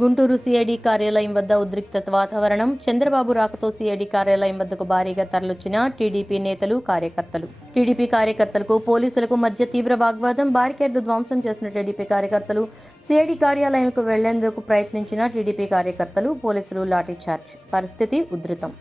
Guntur CID కార్యాలయం వద్ద ఉద్రిక్తత వాతావరణం. చంద్రబాబు రాకతో సిఐడి కార్యాలయం వద్దకు భారీగా తరలిొచ్చిన టీడీపీ నేతలు, కార్యకర్తలు. టీడీపీ కార్యకర్తలకు పోలీసులకు మధ్య తీవ్ర వాగ్వాదం. బారికేడ్లు ధ్వంసం చేసిన టీడీపీ కార్యకర్తలు. సిఐడి కార్యాలయంకు వెళ్లేందుకు ప్రయత్నించిన టీడీపీ కార్యకర్తలు, పోలీసులు లాఠీచార్జ్. పరిస్థితి ఉధృతం.